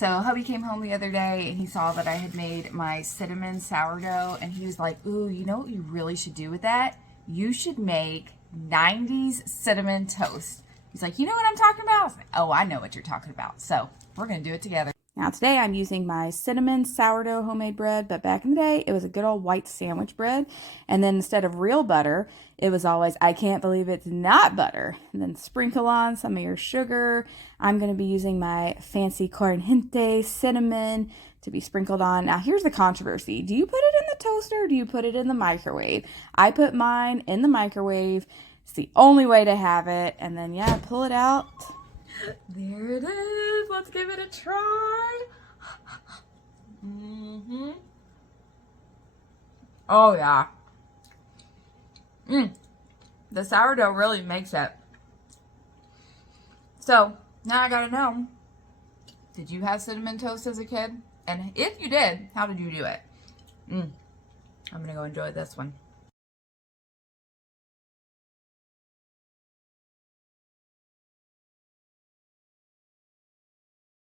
So hubby came home the other day and he saw that I had made my cinnamon sourdough and he was like, ooh, you know what you really should do with that? You should make 90's cinnamon toast. He's like, you know what I'm talking about? I was like, oh, I know what you're talking about. So we're going to do it together. Now today I'm using my cinnamon sourdough homemade bread, but back in the day it was a good old white sandwich bread. And then instead of real butter, it was always, I can't believe it's not butter. And then sprinkle on some of your sugar. I'm going to be using my fancy cornente cinnamon to be sprinkled on. Now here's the controversy. Do you put it in the toaster or do you put it in the microwave? I put mine in the microwave. It's the only way to have it. And then yeah, pull it out. There it is. Let's give it a try. Oh yeah. The sourdough really makes it. So now I gotta know, did you have cinnamon toast as a kid? And if you did, how did you do it? I'm gonna go enjoy this one.